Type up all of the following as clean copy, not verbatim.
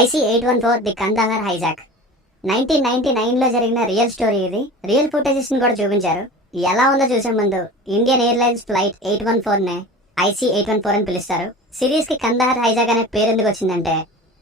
IC-814 the Kandahar hijack 1999లో జరిగిన real story. ఇది real footages ని కూడా చూపించారు. ఎలా ఉందో చూసే ముందు ఇండియన్ ఎయిర్లైన్స్ ఫ్లైట్ 814 నే IC-814 అని పిలుస్తారు. సిరీస్ కి కందహార్ హైజాక్ అనే పేరు ఎందుకు వచ్చిందంటే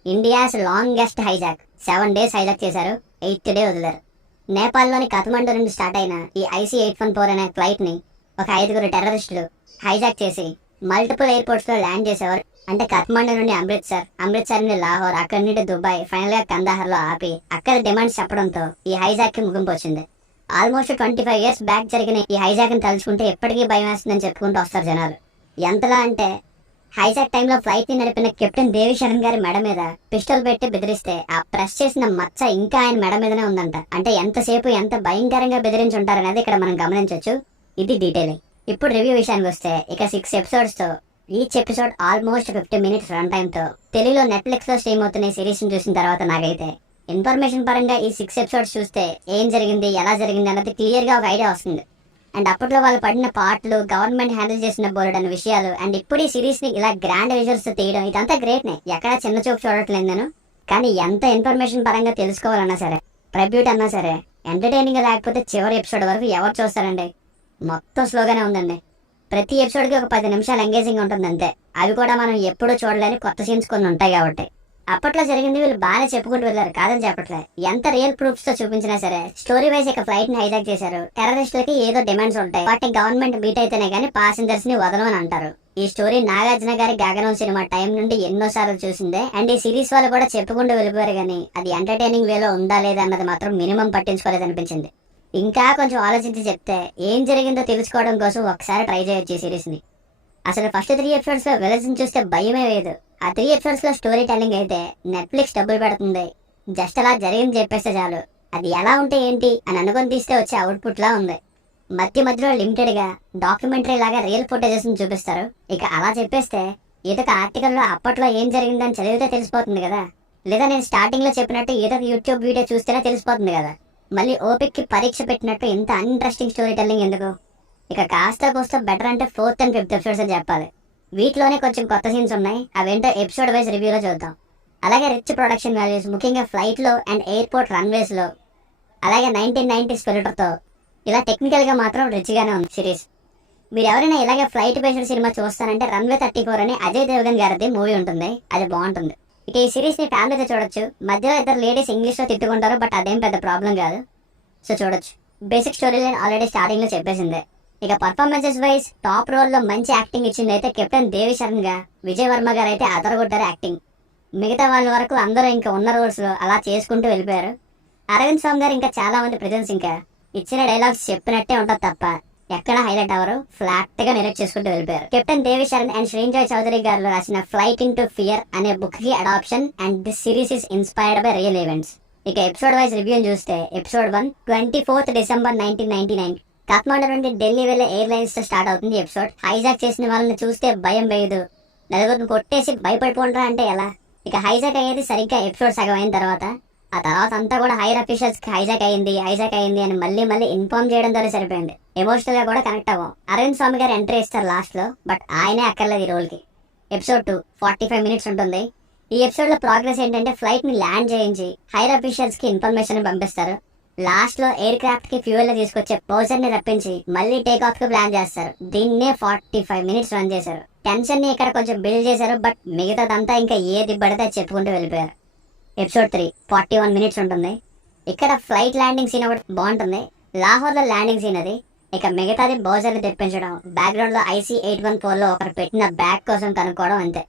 India's longest hijack. 7 days hijack చేశారు, 8th day వదిలారు. నేపాల్లోని కథ్మండు నుండి స్టార్ట్ అయిన ఈ IC-814 అనే ఫ్లైట్ ని ఒక 5 టెర్రరిస్టులు హైజాక్ చేసి మల్టిపుల్ ఎయిర్పోర్ట్స్ లో ల్యాండ్ చేసేవారు. అంటే కథ్మండు నుండి అమృత్సర్ నుండి లాహోర్, అక్కడి నుండి దుబాయ్, ఫైనల్ గా కందహార్ లో ఆపి అక్కడ డిమాండ్స్ చెప్పడంతో ఈ హైజాక్ కి ముగింపు వచ్చింది. ఆల్మోస్ట్ 25 years బ్యాక్ జరిగిన ఈ హైజాక్ ని తలుచుకుంటే ఎప్పటికీ భయం వేస్తుందని చెప్పుకుంటూ వస్తారు జనాలు. ఎంతలా అంటే హైజాక్ టైంలో ఫ్లైట్ ని నడిపిన కెప్టెన్ దేవిశరణ్ గారి మెడ మీద పిస్టల్ పెట్టి బెదిరిస్తే ఆ ప్రెస్ చేసిన మచ్చ ఇంకా ఆయన మెడ మీదనే ఉందంట. అంటే ఎంతసేపు ఎంత భయంకరంగా బెదిరించి ఉంటారనేది ఇక్కడ మనం గమనించవచ్చు. ఇది డీటెయిలింగ్. ఇప్పుడు రివ్యూ విషయానికి వస్తే ఇక 6 episodes తో each episode almost 50 minutes run time తో తెలుగులో నెట్ఫ్లిక్స్ లో స్ట్రీమ్ అవుతున్న సిరీస్ ని చూసిన తర్వాత నాకైతే ఇన్ఫర్మేషన్ పరంగా ఈ 6 episodes చూస్తే ఏం జరిగింది, ఎలా జరిగింది అన్నది క్లియర్ గా ఒక ఐడియా వస్తుంది. అండ్ అప్పట్లో వాళ్ళు పడిన పాటలు, గవర్నమెంట్ హ్యాండిల్ చేసిన బోర్డు అనే విషయాలు, అండ్ ఇప్పుడు ఈ సిరీస్ ని ఇలా గ్రాండ్ విజువల్స్ తీయడం ఇదంతా గ్రేట్ నే. ఎక్కడా చిన్న చూపు చూడట్లేదు నేను. కానీ ఎంత ఇన్ఫర్మేషన్ పరంగా తెలుసుకోవాలన్నా సరే, ట్రిబ్యూట్ అన్నా సరే, ఎంటర్టైనింగ్ లేకపోతే చివరి ఎపిసోడ్ వరకు ఎవరు చూస్తారండి? మొత్తం స్లోగానే ఉందండి. ప్రతి ఎపిసోడ్కి ఒక 10 నిమిషాలు ఎంగేజింగ్ ఉంటుంది అంతే. అవి కూడా మనం ఎప్పుడూ చూడలేని కొత్త సీన్స్ కొన్ని ఉంటాయి కాబట్టి. అప్పట్లో జరిగింది వీళ్ళు బాగానే చెప్పుకుంటూ వెళ్ళారు, కాదని చెప్పట్లే. ఎంత రియల్ ప్రూఫ్స్ తో చూపించినా సరే స్టోరీ వైజ్ ఇక ఫ్లైట్ ని హైజాక్ చేశారు. టెర్రరిస్టులకి ఏదో డిమాండ్స్ ఉంటాయి, వాటిని గవర్నమెంట్ బీట్ అయితేనే కానీ పాసెంజర్స్ ని వదలం అని అంటారు. ఈ స్టోరీ నాగార్జున గారి గగనం సినిమా టైం నుండి ఎన్నోసార్లు చూసిందే. అండ్ ఈ సిరీస్ వాళ్ళు కూడా చెప్పుకుంటూ వెళ్ళిపోయారు, కానీ అది ఎంటర్టైనింగ్ వేలో ఉందా లేదా అన్నది మాత్రం మినిమం పట్టించుకోలేదు అనిపించింది. ఇంకా కొంచెం ఆలోచించి చెప్తే ఏం జరిగిందో తెలుసుకోవడం కోసం ఒకసారి ట్రై చేయొచ్చు ఈ సిరీస్ ని. అసలు ఫస్ట్ 3 episodes లో విలన్స్ చూస్తే భయమే లేదు. ఆ 3 episodes లో స్టోరీ టెల్లింగ్ అయితే నెట్ఫ్లిక్స్ డబ్బులు పెడుతుంది. జస్ట్ అలా జరిగింది చెప్పేస్తే చాలు. అది ఎలా ఉంటే ఏంటి అని అనుకొని తీస్తే వచ్చే అవుట్పుట్ లా ఉంది. మధ్యలో లిమిటెడ్ గా డాక్యుమెంటరీ లాగా రియల్ ఫుటేజెస్ ని చూపిస్తారు. ఇక అలా చెప్పేస్తే ఏదో ఒక ఆర్టికల్ లో అప్పట్లో ఏం జరిగిందని చదివితే తెలిసిపోతుంది కదా, లేదా నేను స్టార్టింగ్ లో చెప్పినట్టు ఏదో యూట్యూబ్ వీడియో చూస్తేనే తెలిసిపోతుంది కదా. మళ్ళీ ఓపిక్ కి పరీక్ష పెట్టినట్టు ఇంత అన్ఇంట్రెస్టింగ్ స్టోరీ టెల్లింగ్ ఎందుకు? ఇక కాస్త కోస్త బెటర్ అంటే 4th and 5th episodes అని చెప్పాలి. వీటిలోనే కొంచెం కొత్త సీన్స్ ఉన్నాయి, అవేంటో ఎపిసోడ్ వైజ్ రివ్యూలో చూద్దాం. అలాగే రిచ్ ప్రొడక్షన్ వాల్యూస్, ముఖ్యంగా ఫ్లైట్ లో అండ్ ఎయిర్పోర్ట్ రన్వేస్ లో, అలాగే 1990s ఫిల్టర్ తో ఇలా టెక్నికల్ గా మాత్రం రిచ్ గానే ఉంది సిరీస్. మీరు ఎవరైనా ఇలాగే ఫ్లైట్ బేస్డ్ సినిమా చూస్తానంటే రన్వే 34 అని అజయ్ దేవగన్ గారిది మూవీ ఉంటుంది, అది బాగుంటుంది. ఇక ఈ సిరీస్ ని ఫ్యామిలీతో చూడొచ్చు. మధ్యలో 2 లేడీస్ ఇంగ్లీష్ లో తిట్టుకుంటారు, బట్ అదేం పెద్ద ప్రాబ్లం కాదు, సో చూడొచ్చు. Basic story line already starting లో చెప్పేసిందే. ఇక పర్ఫార్మెన్సెస్ వైజ్ టాప్ రోల్ లో మంచి యాక్టింగ్ ఇచ్చింది అయితే కెప్టెన్ దేవిశరణ్ గా, విజయ్ వర్మ గారు అయితే అదరగొట్టారు యాక్టింగ్. మిగతా వాళ్ళ వరకు అందరూ ఇంకా ఉన్న రోల్స్ లో అలా చేసుకుంటూ వెళ్ళిపోయారు. అరవింద్ స్వామి గారు ఇంకా చాలా మంది ప్రెజెన్స్ ఇంకా ఇచ్చిన డైలాగ్స్ చెప్పినట్టే ఉంటుంది తప్ప ఎక్కడ హైలైట్ అవరు, ఫ్లాట్ గా నెరేట్ చేసుకుంటూ వెళ్ళిపోయారు. కెప్టెన్ దేవిశరణ్ అండ్ శ్రీంజాయ్ చౌదరి గారు రాసిన ఫ్లైట్ ఇంటూ ఫియర్ అనే బుక్ కి adaptation, and this series is inspired by real events. ఇక ఎపిసోడ్ వైజ్ రివ్యూ చూస్తే ఎపిసోడ్ 1 24th December 1999 కాఠ్మండు నుండి ఢిల్లీ వెళ్లే ఎయిర్లైన్స్ తో స్టార్ట్ అవుతుంది ఎపిసోడ్. హైజాక్ చేసిన వాళ్ళని చూస్తే భయం వేయదు, నలుగురిని కొట్టేసి భయపడిపోండ్రా అంటే ఎలా? ఇక హైజాక్ అయ్యేది సరిగ్గా ఎపిసోడ్ సగం అయిన తర్వాత. ఆ తర్వాత అంతా కూడా హైర్ అఫీషియల్స్ కి హైజాక్ అయింది అని మళ్ళీ ఇన్ఫార్మ్ చేయడం ద్వారా సరిపోయింది. ఎమోషనల్ గా కూడా కనెక్ట్ అవ్వం. అరవింద్ స్వామి గారు ఎంట్రీ ఇస్తారు లాస్ట్ లో, బట్ ఆయనే అక్కర్లేదు ఈ రోల్ కి. ఎపిసోడ్ 2 45 minutes ఉంటుంది. ఈ ఎపిసోడ్ లో ప్రోగ్రెస్ ఏంటంటే ఫ్లైట్ ని ల్యాండ్ చేయించి హైర్ అఫీషియల్స్ కి ఇన్ఫర్మేషన్ పంపిస్తారు. లాస్ట్ లో ఎయిర్ క్రాఫ్ట్ కి ఫ్యూయల్ తీసుకొచ్చే పర్సన్ ని రప్పించి మళ్ళీ టేక్ ఆఫ్ కి ప్లాన్ చేస్తారు. దీన్నే 45 minutes రన్ చేశారు. టెన్షన్ ని ఇక్కడ కొంచెం బిల్డ్ చేశారు, బట్ మిగతాదంతా ఇంకా ఏది పడితే చెప్పుకుంటూ వెళ్ళిపోయారు. ఎపిసోడ్ 3 41 minutes ఉంటుంది. ఇక్కడ ఫ్లైట్ ల్యాండింగ్ సీన్ ఒకటి బాగుంటుంది, లాహోర్ లో ల్యాండింగ్ సీన్ అది. ఇక మిగతాది బౌజర్ని తెప్పించడం, బ్యాక్గ్రౌండ్ లో IC-814 లో ఒకరు పెట్టిన బ్యాగ్ కోసం కనుక్కోవడం అంతే.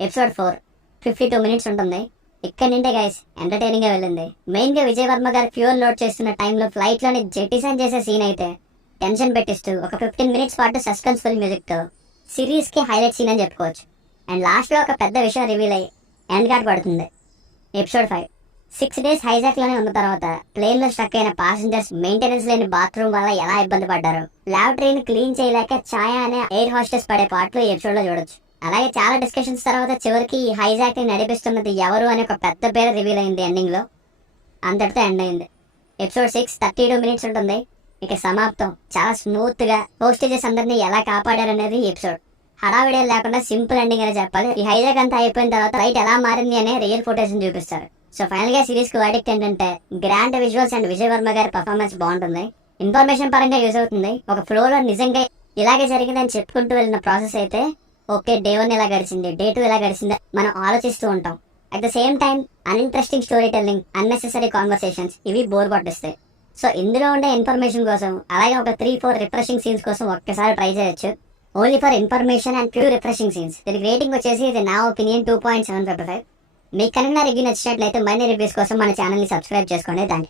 ఎపిసోడ్ 4 52 minutes ఉంటుంది. ఇక్కడ నింటే గైస్ ఎంటర్టైనింగ్ గా వెళ్ళింది. మెయిన్ గా విజయ్ వర్మ గారు ఫ్యూయల్ లోడ్ చేస్తున్న టైంలో ఫ్లైట్ లోని జెటిసన్ చేసే సీన్ అయితే టెన్షన్ పెట్టిస్తూ ఒక 15 minutes పాటు సస్పెన్స్ఫుల్ మ్యూజిక్ తో సిరీస్ కి హైలైట్ సీన్ అని చెప్పుకోవచ్చు. అండ్ లాస్ట్ లో ఒక పెద్ద విషయం రివీల్ అయ్యి ఎండ్ కార్డ్ పడుతుంది. ఎపిసోడ్ 5 6 days హైజాక్ లోనే ఉన్న తర్వాత ప్లేన్ లో స్ట్రక్ అయిన పాసెంజర్స్ మెయింటెనెన్స్ లేని బాత్రూమ్ వల్ల ఎలా ఇబ్బంది పడ్డారు, ల్యాబొరేటరీని క్లీన్ చేయలేక ఛాయా అనే ఎయిర్ హోస్టెస్ పడే పాటలు ఈ ఎపిసోడ్ లో చూడొచ్చు. అలాగే చాలా డిస్కషన్స్ తర్వాత చివరికి ఈ హైజాక్ ని నడిపిస్తున్నది ఎవరు అని ఒక పెద్ద పేరు రివీల్ అయింది ఎండింగ్ లో. అంతటితో ఎండ్ అయింది. ఎపిసోడ్ 6 32 minutes ఉంటుంది. ఇక సమాప్తం చాలా స్మూత్ గా హోస్టేజెస్ అందరినీ ఎలా కాపాడారనేది ఎపిసోడ్. హడావిడే లేకుండా సింపుల్ ఎండింగ్ అనే చెప్పాలి. ఈ హైజాక్ అంతా అయిపోయిన తర్వాత ఫ్లైట్ ఎలా మారింది అనే రియల్ ఫుటేజ్ చూపిస్తారు. సో ఫైనల్ గా సిరీస్ కి వర్డిక్ట్ ఏంటంటే grand visuals and Vijay Varma గారి పర్ఫార్మెన్స్ బాగుంటుంది. ఇన్ఫర్మేషన్ పరంగా యూజ్ అవుతుంది. ఒక ఫ్లో లో నిజంగా ఇలాగే జరిగిందని చెప్పుకుంటూ వెళ్ళిన ప్రాసెస్ అయితే ఓకే, డే 1 ఇలా గడిచింది, డే 2 ఇలా గడిచింది మనం ఆలోచిస్తూ ఉంటాం. At the same time uninteresting story telling, unnecessary conversations ఇవి బోర్ కొట్టిస్తాయి. సో ఇందులో ఉండే ఇన్ఫర్మేషన్ కోసం అలాగే ఒక 3-4 రిఫ్రెషింగ్ సీన్స్ కోసం ఒక్కసారి ట్రై చేయొచ్చు. Only for information and pure refreshing scenes. దీనికి రేటింగ్ వచ్చేసి ఇది నా ఒపీనియన్ 2.755. మీకు కనుక నా రివ్యూ నచ్చినట్లయితే మరిన్ని రివ్యూస్ కోసం మన ఛానల్ని సబ్స్క్రైబ్ చేసుకోండి. Thank you.